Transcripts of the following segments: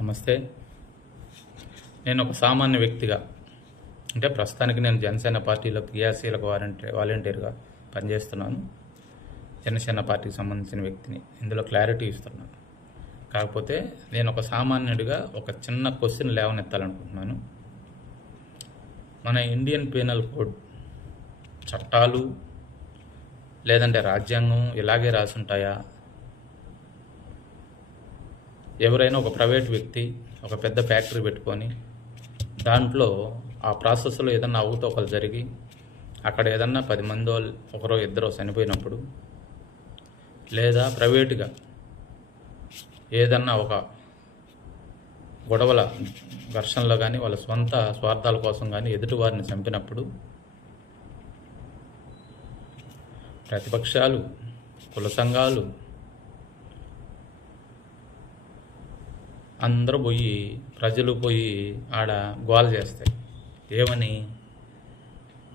నమస్తే. నేను ఒక సామాన్య వ్యక్తిగా అంటే ప్రస్తుతానికి నేను జనసేన పార్టీలో క్రియాశీలక వాలంటీర్గా పనిచేస్తున్నాను. జనసేన పార్టీకి సంబంధించిన వ్యక్తిని ఇందులో క్లారిటీ ఇస్తున్నాను. కాకపోతే నేను ఒక సామాన్యుడిగా ఒక చిన్న క్వశ్చన్ లేవనెత్తాలనుకుంటున్నాను. మన ఇండియన్ పీనల్ కోడ్ చట్టాలు లేదంటే రాజ్యాంగం ఇలాగే రాసుంటాయా? ఎవరైనా ఒక ప్రైవేట్ వ్యక్తి ఒక పెద్ద ఫ్యాక్టరీ పెట్టుకొని దాంట్లో ఆ ప్రాసెస్లో ఏదన్నా అవకతవకలు జరిగి అక్కడ ఏదన్నా 10 మందో ఒకరో ఇద్దరో చనిపోయినప్పుడు, లేదా ప్రైవేటుగా ఏదన్నా ఒక గొడవల ఘర్షణలో కానీ వాళ్ళ సొంత స్వార్థాల కోసం కానీ ఎదుటివారిని చంపినప్పుడు ప్రతిపక్షాలు, కుల సంఘాలు అందరూ పోయి, ప్రజలు పోయి ఆడ గోల చేస్తాయి. ఏమని?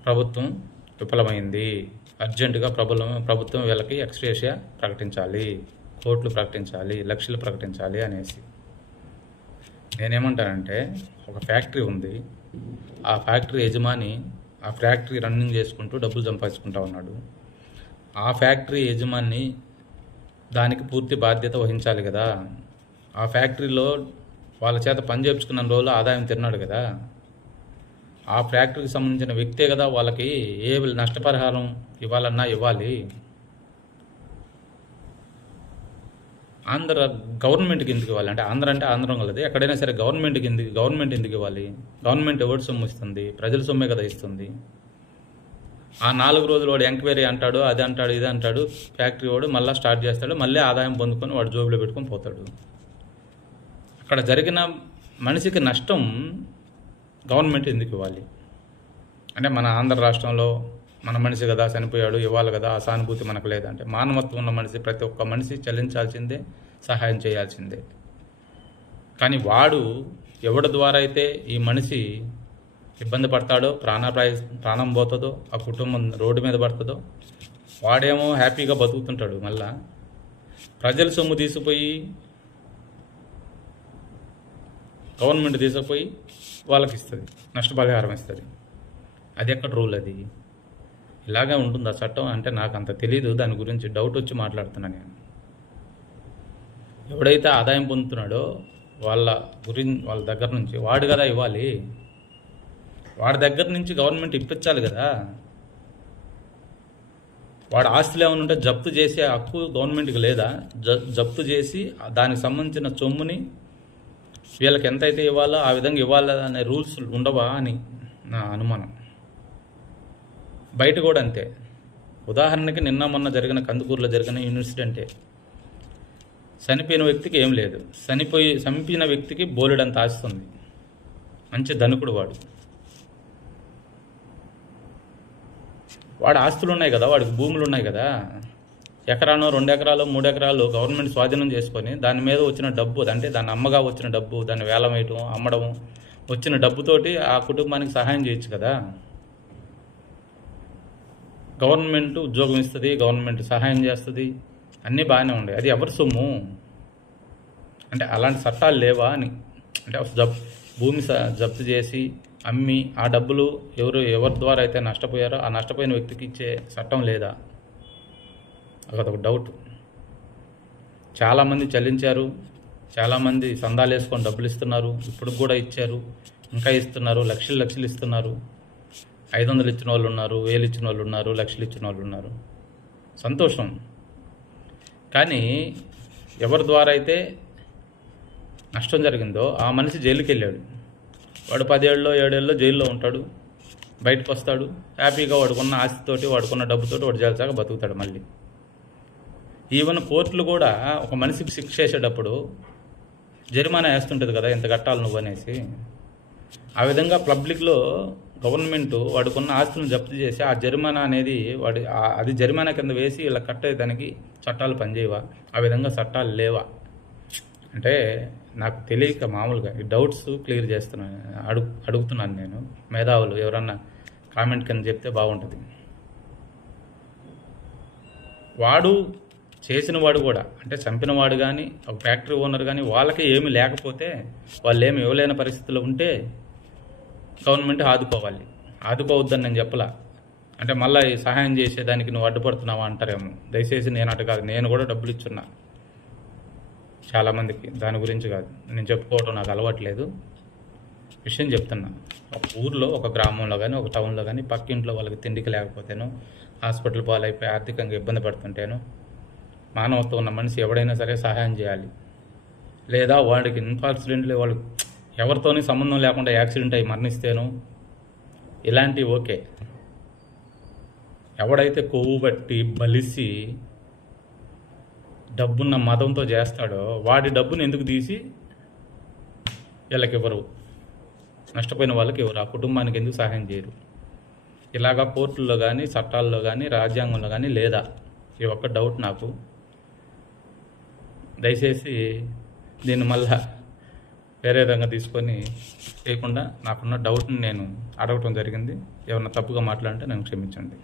ప్రభుత్వం విఫలమైంది, అర్జెంటుగా ప్రభుత్వం వీళ్ళకి ఎక్స్గ్రేషియా ప్రకటించాలి, కోట్లు ప్రకటించాలి, లక్షలు ప్రకటించాలి అనేసి. నేనేమంటానంటే, ఒక ఫ్యాక్టరీ ఉంది, ఆ ఫ్యాక్టరీ యజమాని ఆ ఫ్యాక్టరీ రన్నింగ్ చేసుకుంటూ డబ్బులు సంపాదించుకుంటా ఉన్నాడు. ఆ ఫ్యాక్టరీ యజమాని దానికి పూర్తి బాధ్యత వహించాలి కదా. ఆ ఫ్యాక్టరీలో వాళ్ళ చేత పని చేయించుకున్న రోజులు ఆదాయం తిన్నాడు కదా. ఆ ఫ్యాక్టరీకి సంబంధించిన వ్యక్తే కదా వాళ్ళకి ఏ నష్టపరిహారం ఇవ్వాలన్నా ఇవ్వాలి. ఆంధ్ర గవర్నమెంట్కి ఎందుకు ఇవ్వాలి? అంటే ఆంధ్రం కలది, ఎక్కడైనా సరే గవర్నమెంట్ ఎందుకు ఇవ్వాలి? గవర్నమెంట్ ఎవరి సొమ్ము ఇస్తుంది? ప్రజల సొమ్మే కదా ఇస్తుంది. ఆ 4 రోజులు వాడు ఎంక్వైరీ అంటాడు, అది అంటాడు, ఇది అంటాడు, ఫ్యాక్టరీ వాడు మళ్ళీ స్టార్ట్ చేస్తాడు, మళ్ళీ ఆదాయం పొందుకొని వాడు జోబులో పెట్టుకొని పోతాడు. అక్కడ జరిగిన మనిషికి నష్టం గవర్నమెంట్ ఎందుకు ఇవ్వాలి? అంటే మన ఆంధ్ర రాష్ట్రంలో మన మనిషి కదా చనిపోయాడు, ఇవ్వాలి కదా, ఆ సానుభూతి మనకు లేదంటే, మానవత్వం ఉన్న మనిషి ప్రతి ఒక్క మనిషి చెల్లించాల్సిందే, సహాయం చేయాల్సిందే. కానీ వాడు ఎవడి ద్వారా అయితే ఈ మనిషి ఇబ్బంది పడతాడో, ప్రాణం పోతుందో, ఆ కుటుంబం రోడ్డు మీద పడుతుందో, వాడేమో హ్యాపీగా బతుకుతుంటాడు. మళ్ళా ప్రజల సొమ్ము తీసుకుపోయి గవర్నమెంట్ తీసుకుపోయి వాళ్ళకి ఇస్తుంది, నష్టపరిహారం ఇస్తుంది. అది ఎక్కడ రూల్? అది ఇలాగే ఉంటుంది ఆ చట్టం. అంటే నాకు అంత తెలీదు, దాని గురించి డౌట్ వచ్చి మాట్లాడుతున్నాను నేను. ఎవడైతే ఆదాయం పొందుతున్నాడో వాళ్ళ దగ్గర నుంచి వాడు కదా ఇవ్వాలి. వాడి దగ్గర నుంచి గవర్నమెంట్ ఇప్పించాలి కదా. వాడు ఆస్తులు ఏమైనా ఉంటే జప్తు చేసే హక్కు గవర్నమెంట్కి లేదా? జప్తు చేసి దానికి సంబంధించిన సొమ్ముని వీళ్ళకి ఎంతైతే ఇవ్వాలో ఆ విధంగా ఇవ్వాలి అనే రూల్స్ ఉండవా అని నా అనుమానం. బయట కూడా అంతే. ఉదాహరణకి నిన్న మొన్న జరిగిన కందుకూరులో జరిగిన ఇన్సిడెంటే. చనిపోయిన వ్యక్తికి ఏం లేదు, చంపిన వ్యక్తికి బోలెడంత ఆస్తుంది. మంచి ధనికుడు వాడు ఆస్తులు ఉన్నాయి కదా, వాడికి భూములు ఉన్నాయి కదా. ఎకరానో 2 ఎకరాలు 3 ఎకరాలు గవర్నమెంట్ స్వాధీనం చేసుకొని దాని మీద వచ్చిన డబ్బు, అంటే దాని అమ్మగా వచ్చిన డబ్బు, దాన్ని వేలం వేయటం, అమ్మడం, వచ్చిన డబ్బుతోటి ఆ కుటుంబానికి సహాయం చేయొచ్చు కదా. గవర్నమెంట్ ఉద్యోగం ఇస్తుంది, గవర్నమెంట్ సహాయం చేస్తుంది, అన్నీ బాగానే ఉన్నాయి. అది ఎవరి సొమ్ము? అంటే అలాంటి చట్టాలు లేవా అని. అంటే భూమి జప్తు చేసి అమ్మి ఆ డబ్బులు ఎవరి ద్వారా అయితే నష్టపోయారో ఆ నష్టపోయిన వ్యక్తికి ఇచ్చే చట్టం లేదా? అదొక డౌట్. చాలామంది చెల్లించారు, చాలామంది సందాలు వేసుకొని డబ్బులు ఇస్తున్నారు, ఇప్పుడు కూడా ఇచ్చారు, ఇంకా ఇస్తున్నారు, లక్షలు ఇస్తున్నారు. 500 ఇచ్చిన వాళ్ళు ఉన్నారు, 1000 ఇచ్చిన వాళ్ళు ఉన్నారు, లక్షలు ఇచ్చిన వాళ్ళు ఉన్నారు. సంతోషం. కానీ ఎవరి ద్వారా అయితే నష్టం జరిగిందో ఆ మనిషి జైలుకి వెళ్ళాడు. వాడు 10 ఏళ్ళలో 7 ఏళ్ళలో జైల్లో ఉంటాడు, బయటకు వస్తాడు, హ్యాపీగా వాడుకున్న ఆస్తితోటి, వాడుకున్న డబ్బుతోటి వాడు జల్సాగా బతుకుతాడు. మళ్ళీ ఈవెన్ కోర్టులు కూడా ఒక మనిషికి శిక్ష చేసేటప్పుడు జరిమానా వేస్తుంటుంది కదా, ఎంత కట్టాలి నువ్వు అనేసి. ఆ విధంగా పబ్లిక్లో గవర్నమెంట్ వాడుకున్న ఆస్తులను జప్తు చేసి ఆ జరిమానా అనేది అది జరిమానా కింద వేసి ఇలా కట్టేదానికి చట్టాలు పనిచేయవా? ఆ విధంగా చట్టాలు లేవా? అంటే నాకు తెలియక మామూలుగా ఈ డౌట్స్ క్లియర్ చేస్తున్నాను, అడుగుతున్నాను నేను. మేధావులు ఎవరన్నా కామెంట్ కింద చెప్తే బాగుంటుంది. వాడు చేసిన వాడు కూడా, అంటే చంపిన వాడు కానీ ఒక ఫ్యాక్టరీ ఓనర్ కానీ వాళ్ళకి ఏమి లేకపోతే, వాళ్ళు ఏమి ఇవ్వలేని పరిస్థితుల్లో ఉంటే గవర్నమెంట్ ఆదుకోవాలి. ఆదుకోవద్దని నేను చెప్పలా. అంటే మళ్ళీ ఈ సహాయం చేసేదానికి నువ్వు అడ్డుపడుతున్నావా అంటారేమో. దయచేసి నేను అటు కాదు, నేను కూడా డబ్బులు ఇచ్చున్నా చాలామందికి. దాని గురించి కాదు నేను చెప్పుకోవడం, నాకు అలవాట్లేదు. విషయం చెప్తున్నా. ఒక ఊర్లో, ఒక గ్రామంలో కానీ, ఒక టౌన్లో కానీ పక్కింట్లో వాళ్ళకి తిండికి లేకపోతేనో, హాస్పిటల్ పాలైపోయి ఆర్థికంగా ఇబ్బంది పడుతుంటేనో, మానవత్వం ఉన్న మనిషి ఎవడైనా సరే సహాయం చేయాలి. లేదా వాడికి అన్ఫార్చునేట్లీ వాళ్ళు ఎవరితోని సంబంధం లేకుండా యాక్సిడెంట్ అయ్యి మరణిస్తేనో ఇలాంటివి ఓకే. ఎవడైతే కొవ్వు బట్టి బలిసి డబ్బున్న మతంతో చేస్తాడో వాడి డబ్బుని ఎందుకు తీసి వీళ్ళకి ఇవ్వరు? నష్టపోయిన వాళ్ళకి ఇవ్వరు. ఆ కుటుంబానికి ఎందుకు సహాయం చేయరు? ఇలాగా కోర్టుల్లో కానీ, చట్టాల్లో కానీ, రాజ్యాంగంలో కానీ లేదా? ఈ ఒక్క డౌట్ నాకు. దయచేసి దీన్ని మళ్ళా వేరే విధంగా తీసుకొని చేయకుండా నాకున్న డౌట్ని నేను అడగటం జరిగింది. ఏమన్నా తప్పుగా మాట్లాడితే నన్ను క్షమించండి.